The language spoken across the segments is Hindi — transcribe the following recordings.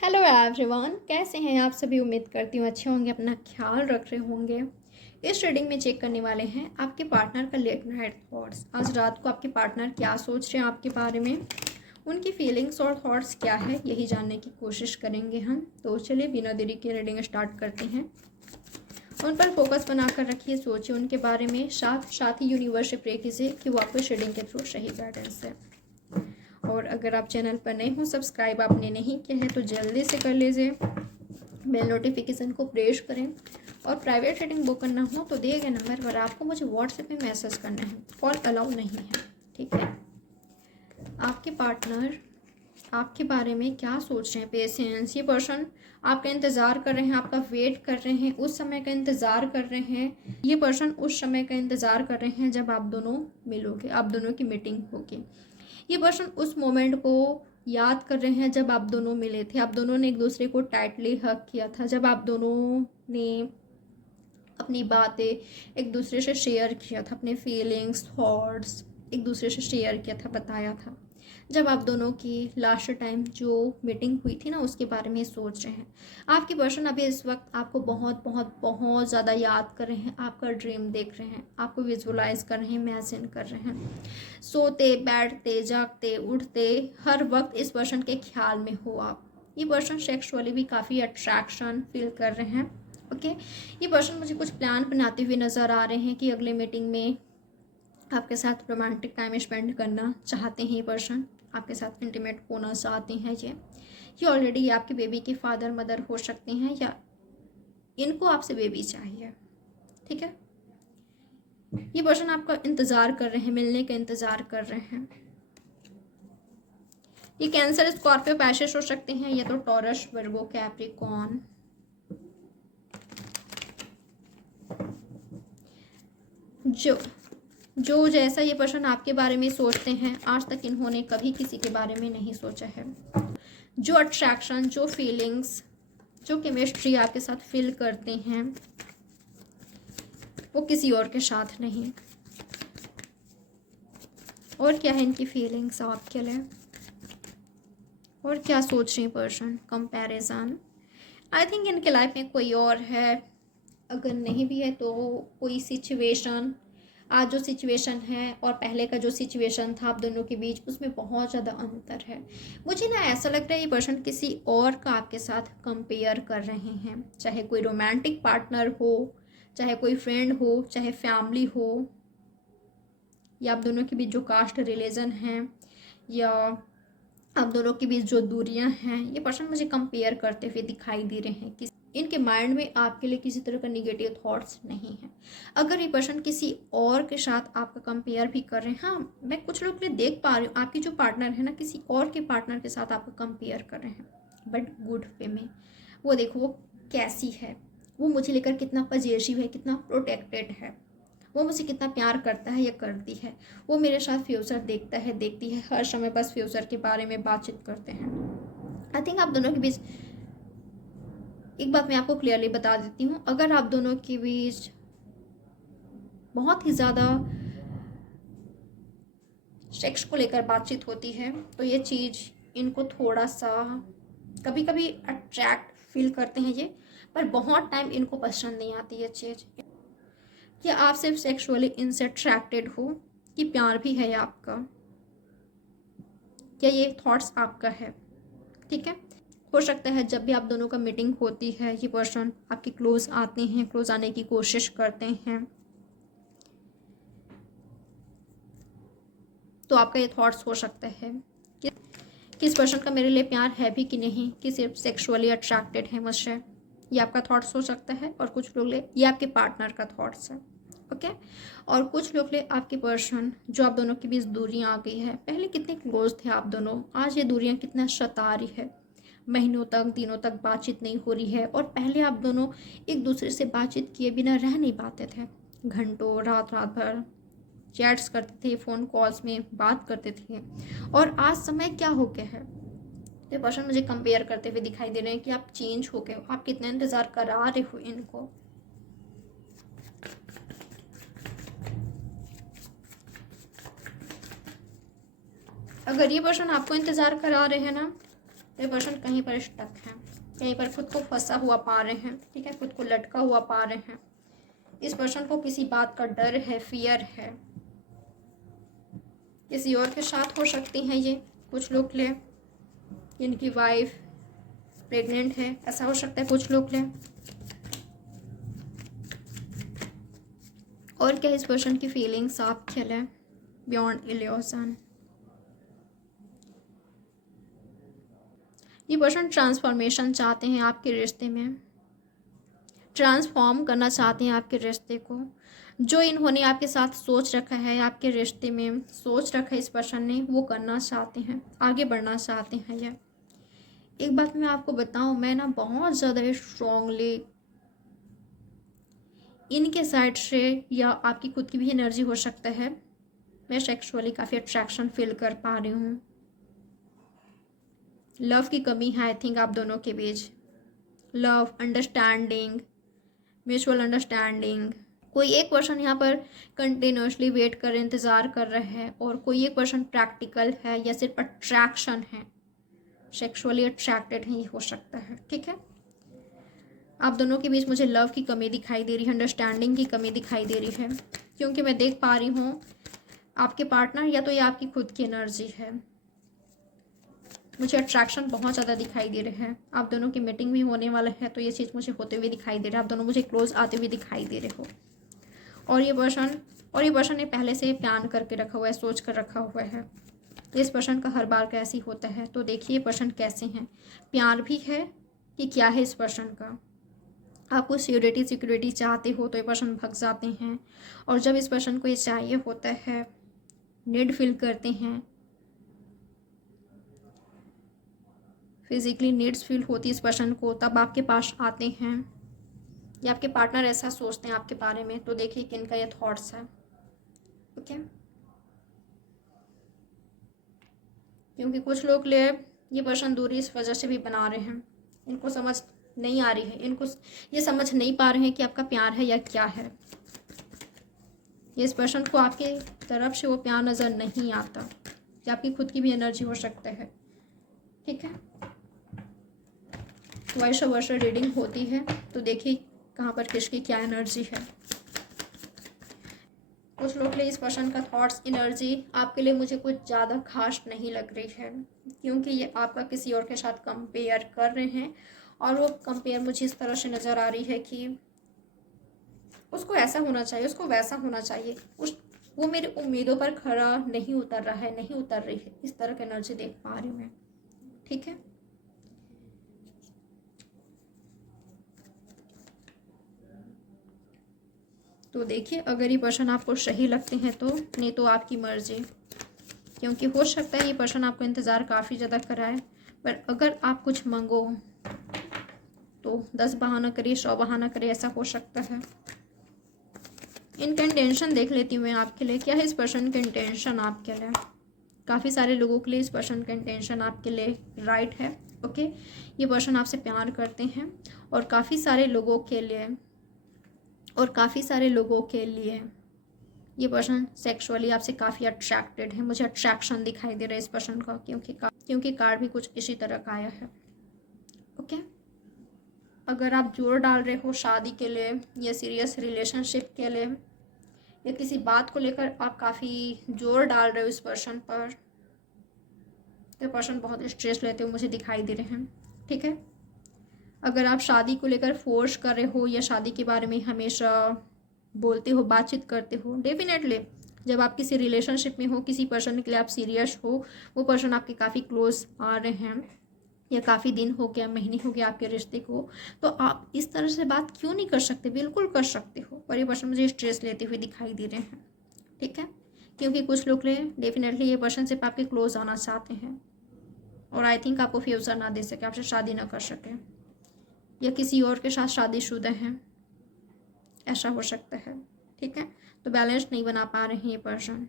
हेलो एवरीवन, कैसे हैं आप सभी। उम्मीद करती हूँ अच्छे होंगे, अपना ख्याल रख रहे होंगे। इस रीडिंग में चेक करने वाले हैं आपके पार्टनर का लेट नाइट थॉट्स। आज रात को आपके पार्टनर क्या सोच रहे हैं आपके बारे में, उनकी फीलिंग्स और थॉट्स क्या है, यही जानने की कोशिश करेंगे हम। तो चलिए बिना देरी के रीडिंग स्टार्ट करते हैं। उन पर फोकस बनाकर रखिए, सोचिए उनके बारे में, साथ ही यूनिवर्स से प्रे कीजिए कि वो आपको इस रीडिंग के थ्रू सही गाइडेंस है। और अगर आप चैनल पर नए हो, सब्सक्राइब आपने नहीं किया है तो जल्दी से कर लीजिए, बेल नोटिफिकेशन को प्रेस करें। और प्राइवेट रीडिंग बुक करना हो तो दिए गए नंबर पर आपको मुझे व्हाट्सएप में मैसेज करना है, कॉल अलाउ नहीं है, ठीक है। आपके पार्टनर आपके बारे में क्या सोच रहे हैं। पेशेंस, ये पर्सन आपका इंतज़ार कर रहे हैं, आपका वेट कर रहे हैं, उस समय का इंतज़ार कर रहे हैं। ये पर्सन उस समय का इंतज़ार कर रहे हैं जब आप दोनों मिलोगे, आप दोनों की मीटिंग होगी। ये पर्सन उस मोमेंट को याद कर रहे हैं जब आप दोनों मिले थे, आप दोनों ने एक दूसरे को टाइटली हग किया था, जब आप दोनों ने अपनी बातें एक दूसरे से शेयर किया था, अपने फीलिंग्स थॉट्स एक दूसरे से शेयर किया था, बताया था। जब आप दोनों की लास्ट टाइम जो मीटिंग हुई थी ना, उसके बारे में सोच रहे हैं। आपकी पर्सन अभी इस वक्त आपको बहुत बहुत बहुत ज़्यादा याद कर रहे हैं, आपका ड्रीम देख रहे हैं, आपको विजुलाइज कर रहे हैं, इमेजिन कर रहे हैं। सोते बैठते जागते उठते हर वक्त इस पर्सन के ख्याल में हो आप। ये पर्सन सेक्सुअली भी काफ़ी अट्रैक्शन फील कर रहे हैं, ओके। ये पर्सन मुझे कुछ प्लान बनाते हुए नज़र आ रहे हैं कि अगले मीटिंग में आपके साथ रोमांटिक टाइम स्पेंड करना चाहते हैं। ये पर्सन आपके साथ इंटीमेट होना चाहते हैं। ये ऑलरेडी आपके बेबी के फादर मदर हो सकते हैं, या इनको आपसे बेबी चाहिए, ठीक है। ये पर्सन आपका इंतज़ार कर रहे हैं, मिलने का इंतज़ार कर रहे हैं। ये कैंसर, स्कॉर्पियो, पैशेस हो सकते हैं, या तो टॉरस, वर्गो, कैप्रिकॉर्न। जो जैसा ये पर्सन आपके बारे में सोचते हैं, आज तक इन्होंने कभी किसी के बारे में नहीं सोचा है। जो अट्रैक्शन, जो फीलिंग्स, जो केमिस्ट्री आपके साथ फील करते हैं, वो किसी और के साथ नहीं। और क्या है इनकी फीलिंग्स आपके लिए, और क्या सोच रहे हैं पर्सन। कंपैरिजन, आई थिंक इनके लाइफ में कोई और है, अगर नहीं भी है तो कोई सिचुएशन, आज जो सिचुएशन है और पहले का जो सिचुएशन था आप दोनों के बीच, उसमें बहुत ज़्यादा अंतर है। मुझे ना ऐसा लग रहा है ये पर्सन किसी और का आपके साथ कंपेयर कर रहे हैं, चाहे कोई रोमांटिक पार्टनर हो, चाहे कोई फ्रेंड हो, चाहे फैमिली हो, या आप दोनों के बीच जो कास्ट रिलीजन है, या आप दोनों के बीच जो दूरियां हैं, ये पर्सन मुझे कंपेयर करते हुए दिखाई दे रहे हैं कि इनके माइंड में आपके लिए किसी तरह का निगेटिव थॉट्स नहीं है। अगर ये पर्सन किसी और के साथ आपका कंपेयर भी कर रहे हैं, हाँ मैं कुछ लोग के लिए देख पा रही हूँ, आपकी जो पार्टनर है ना, किसी और के पार्टनर के साथ आपका कंपेयर कर रहे हैं, बट गुड वे में। वो देखो वो कैसी है, वो मुझे लेकर कितना पजेसिव है, कितना प्रोटेक्टेड है, वो मुझे कितना प्यार करता है या करती है, वो मेरे साथ फ्यूचर देखता है, देखती है, हर समय बस फ्यूचर के बारे में बातचीत करते हैं। आई थिंक आप दोनों के बीच, एक बात मैं आपको क्लियरली बता देती हूँ, अगर आप दोनों के बीच बहुत ही ज़्यादा सेक्स को लेकर बातचीत होती है तो ये चीज़ इनको थोड़ा सा कभी कभी अट्रैक्ट फील करते हैं ये, पर बहुत टाइम इनको पसंद नहीं आती ये चीज़। क्या आप सिर्फ सेक्सुअली इनसे अट्रैक्टेड हो कि प्यार भी है आपका, क्या ये थॉट्स आपका है, ठीक है। हो सकता है जब भी आप दोनों का मीटिंग होती है ये पर्सन आपके क्लोज आते हैं, क्लोज आने की कोशिश करते हैं, तो आपका ये थॉट्स हो सकता है कि किस पर्सन का मेरे लिए प्यार है भी कि नहीं, कि सिर्फ सेक्सुअली अट्रैक्टेड है मुझसे, ये आपका थॉट्स हो सकता है। और कुछ लोग ले ये आपके पार्टनर का थॉट्स है, ओके। और कुछ लोग ले आपके पर्सन, जो आप दोनों के बीच दूरियां आ गई है, पहले कितने क्लोज थे आप दोनों, आज ये दूरियां कितना सता रही है, महीनों तक दिनों तक बातचीत नहीं हो रही है। और पहले आप दोनों एक दूसरे से बातचीत किए बिना रह नहीं पाते थे, घंटों रात रात भर चैट्स करते थे, फ़ोन कॉल्स में बात करते थे। और आज समय क्या हो गया है, ये पर्सन मुझे कंपेयर करते हुए दिखाई दे रहे हैं कि आप चेंज हो गए हो, आप कितना इंतज़ार करा रहे हो इनको। अगर ये पर्सन आपको इंतज़ार करा रहे हैं ना, ये पर्सन कहीं पर स्टक है, कहीं पर खुद को फंसा हुआ पा रहे हैं, ठीक है, खुद को लटका हुआ पा रहे हैं। इस पर्सन को किसी बात का डर है, फियर है। किसी और के साथ हो सकती हैं ये कुछ लोग ले, इनकी वाइफ प्रेग्नेंट है, ऐसा हो सकता है कुछ लोग ले। और क्या इस पर्सन की फीलिंग्स आपके लिए बियॉन्ड इल्यूजन। ये पर्सन ट्रांसफॉर्मेशन चाहते हैं आपके रिश्ते में, ट्रांसफॉर्म करना चाहते हैं आपके रिश्ते को। जो इन्होंने आपके साथ सोच रखा है, आपके रिश्ते में सोच रखा है इस पर्सन ने, वो करना चाहते हैं, आगे बढ़ना चाहते हैं। ये एक बात मैं आपको बताऊं, मैं ना बहुत ज़्यादा स्ट्रांगली इनके साइड से, या आपकी खुद की भी एनर्जी हो सकता है, मैं सेक्सुअली काफ़ी अट्रैक्शन फील कर पा रही हूँ। लव की कमी है आई थिंक आप दोनों के बीच। Love, understanding, mutual understanding. कोई एक पर्सन यहाँ पर कंटिन्यूसली वेट कर रहे, इंतज़ार कर रहे हैं, और कोई एक पर्सन प्रैक्टिकल है या सिर्फ अट्रैक्शन है, सेक्सुअली अट्रैक्टेड ही हो सकता है, ठीक है। आप दोनों के बीच मुझे लव की कमी दिखाई दे रही है, अंडरस्टैंडिंग की कमी दिखाई दे रही है, क्योंकि मैं देख पा रही हूँ आपके पार्टनर या तो ये आपकी खुद की एनर्जी है, मुझे अट्रैक्शन बहुत ज़्यादा दिखाई दे रहे हैं। आप दोनों की मीटिंग भी होने वाला है, तो ये चीज़ मुझे होते हुए दिखाई दे रहा है, आप दोनों मुझे क्लोज आते हुए दिखाई दे रहे हो। और ये पर्सन ने पहले से प्लान करके रखा हुआ है, सोच कर रखा हुआ है। इस पर्सन का हर बार कैसे होता है, तो देखिए ये पर्सन कैसे हैं, प्यार भी है कि क्या है इस पर्सन का। आपको सिक्योरिटी चाहते हो तो ये पर्सन भग जाते हैं, और जब इस पर्सन को ये चाहिए होता है, नीड फील करते हैं, फिजिकली नीड्स फील होती है इस पर्सन को, तब आपके पास आते हैं, या आपके पार्टनर ऐसा सोचते हैं आपके बारे में। तो देखिए किन का ये थॉट्स है, ओके। क्योंकि कुछ लोग ले ये पर्सन दूरी इस वजह से भी बना रहे हैं, इनको समझ नहीं आ रही है, इनको ये समझ नहीं पा रहे हैं कि आपका प्यार है या क्या है। ये इस पर्सन को आपके तरफ से वो प्यार नज़र नहीं आता, या आपकी खुद की भी एनर्जी हो सकता है, ठीक है। वाइस वर्षा रीडिंग होती है, तो देखिए कहाँ पर किसकी क्या एनर्जी है। कुछ लोग के लिए इस पर्सन का थॉट्स, एनर्जी आपके लिए मुझे कुछ ज़्यादा खास नहीं लग रही है, क्योंकि ये आपका किसी और के साथ कंपेयर कर रहे हैं, और वो कंपेयर मुझे इस तरह से नज़र आ रही है कि उसको ऐसा होना चाहिए, उसको वैसा होना चाहिए, वो मेरी उम्मीदों पर खरा नहीं उतर रहा है, नहीं उतर रही है, इस तरह की एनर्जी देख पा रही हूँ मैं, ठीक है। तो देखिए अगर ये पर्सन आपको सही लगते हैं तो, नहीं तो आपकी मर्जी, क्योंकि हो सकता है ये पर्सन आपको इंतज़ार काफ़ी ज़्यादा कराए, पर अगर आप कुछ मांगो तो 10 बहाना करिए, 100 बहाना करिए, ऐसा हो सकता है। इनका इंटेंशन देख लेती हूँ मैं आपके लिए, क्या है इस पर्सन का इंटेंशन आपके लिए। काफ़ी सारे लोगों के लिए इस पर्सन का इंटेंशन आपके लिए राइट है, ओके। ये पर्सन आपसे प्यार करते हैं, और काफ़ी सारे लोगों के लिए ये पर्सन सेक्सुअली आपसे काफ़ी अट्रैक्टेड है। मुझे अट्रैक्शन दिखाई दे रहा है इस पर्सन का, क्योंकि कार्ड भी कुछ इसी तरह का आया है, ओके। अगर आप जोर डाल रहे हो शादी के लिए, या सीरियस रिलेशनशिप के लिए, या किसी बात को लेकर आप काफ़ी जोर डाल रहे हो इस पर्सन पर, तो पर्सन बहुत स्ट्रेस लेते हुए मुझे दिखाई दे रहे हैं, ठीक है। अगर आप शादी को लेकर फोर्स कर रहे हो, या शादी के बारे में हमेशा बोलते हो, बातचीत करते हो, डेफिनेटली जब आप किसी रिलेशनशिप में हो, किसी पर्सन के लिए आप सीरियस हो, वो पर्सन आपके काफ़ी क्लोज आ रहे हैं, या काफ़ी दिन हो गया, महीने हो गया आपके रिश्ते को, तो आप इस तरह से बात क्यों नहीं कर सकते, बिल्कुल कर सकते हो। पर ये पर्सन मुझे स्ट्रेस लेते हुए दिखाई दे रहे हैं, ठीक है। क्योंकि कुछ लोग डेफिनेटली ये पर्सन सिर्फ आपके क्लोज आना चाहते हैं, और आई थिंक आपको फ्यूचर ना दे सके, आपसे शादी ना कर सके, या किसी और के साथ शादीशुदा हैं, ऐसा हो सकता है, ठीक है। तो बैलेंस नहीं बना पा रहे हैं ये पर्सन।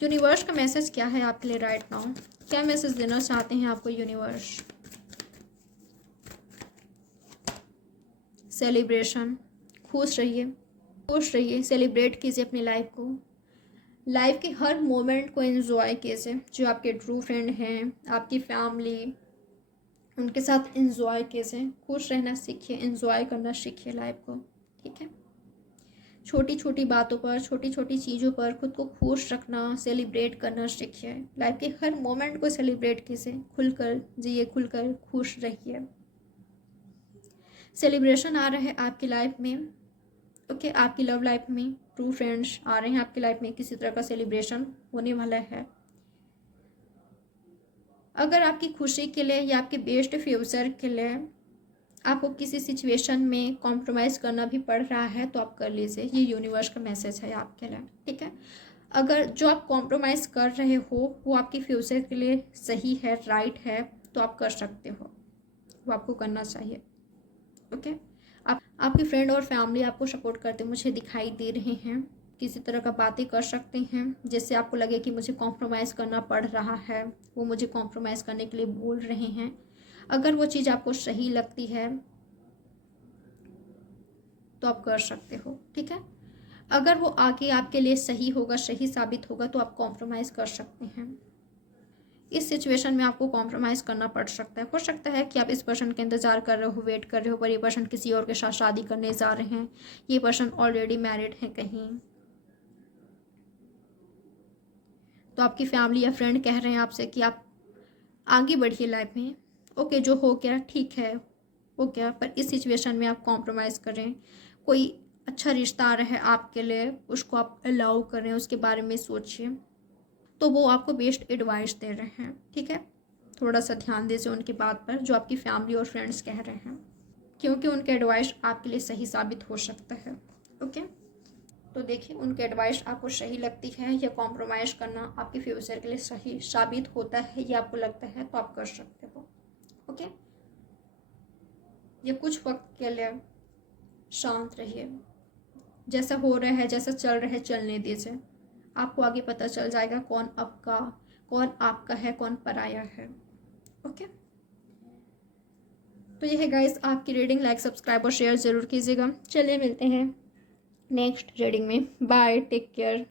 यूनिवर्स का मैसेज क्या है आपके लिए राइट नाउ, क्या मैसेज देना चाहते हैं आपको यूनिवर्स। सेलिब्रेशन, खुश रहिए, सेलिब्रेट कीजिए अपनी लाइफ को। लाइफ के हर मोमेंट को एंजॉय कीजिए। जो आपके ट्रू फ्रेंड हैं, आपकी फैमिली, उनके साथ एंजॉय कीजिए। खुश रहना सीखिए, एंजॉय करना सीखिए लाइफ को, ठीक है। छोटी छोटी बातों पर, छोटी छोटी चीज़ों पर खुद को खुश रखना, सेलिब्रेट करना सीखिए। लाइफ के हर मोमेंट को सेलिब्रेट कीजिए, खुलकर जिए, खुलकर खुश रहिए। सेलिब्रेशन आ रहा है आपकी लाइफ में, ओके। आपकी लव लाइफ में ट्रू फ्रेंड्स आ रहे हैं आपकी लाइफ में, किसी तरह का सेलिब्रेशन होने वाला है। अगर आपकी खुशी के लिए या आपके बेस्ट फ्यूचर के लिए आपको किसी सिचुएशन में कॉम्प्रोमाइज़ करना भी पड़ रहा है तो आप कर लीजिए। ये यूनिवर्स का मैसेज है आपके लिए, ठीक है। अगर जो आप कॉम्प्रोमाइज़ कर रहे हो वो आपके फ्यूचर के लिए सही है, राइट है, तो आप कर सकते हो, वो आपको करना चाहिए, ओके। आपके फ्रेंड और फैमिली आपको सपोर्ट करते मुझे दिखाई दे रहे हैं। किसी तरह का बातें कर सकते हैं जिससे आपको लगे कि मुझे कॉम्प्रोमाइज़ करना पड़ रहा है, वो मुझे कॉम्प्रोमाइज़ करने के लिए बोल रहे हैं। अगर वो चीज़ आपको सही लगती है तो आप कर सकते हो, ठीक है। अगर वो आगे आपके लिए सही होगा, सही साबित होगा, तो आप कॉम्प्रोमाइज़ कर सकते हैं। इस सिचुएशन में आपको कॉम्प्रोमाइज़ करना पड़ सकता है। हो सकता है कि आप इस पर्सन का इंतज़ार कर रहे हो, वेट कर रहे हो, पर ये पर्सन किसी और के साथ शादी करने जा रहे हैं। ये पर्सन ऑलरेडी मैरिड है कहीं, तो आपकी फैमिली या फ्रेंड कह रहे हैं आपसे कि आप आगे बढ़िए लाइफ में, ओके। जो हो गया ठीक है, हो गया, पर इस सिचुएशन में आप कॉम्प्रोमाइज़ करें। कोई अच्छा रिश्ता आ रहा है आपके लिए, उसको आप अलाउ करें, उसके बारे में सोचिए। तो वो आपको बेस्ट एडवाइस दे रहे हैं, ठीक है। थोड़ा सा ध्यान दीजिए उनकी बात पर, जो आपकी फैमिली और फ्रेंड्स कह रहे हैं, क्योंकि उनके एडवाइस आपके लिए सही साबित हो सकता है, ओके। तो देखिए, उनके एडवाइस आपको सही लगती है या कॉम्प्रोमाइज़ करना आपके फ्यूचर के लिए सही साबित होता है, या आपको लगता है, तो आप कर सकते हो, ओके। ये कुछ वक्त के लिए शांत रहिए। जैसा हो रहा है, जैसा चल रहा है, चलने दीजिए। आपको आगे पता चल जाएगा कौन आपका है, कौन पराया है, ओके। तो ये है गाइस आपकी रीडिंग। लाइक, सब्सक्राइब और शेयर ज़रूर कीजिएगा। चलिए मिलते हैं नेक्स्ट रीडिंग में। Bye, take care.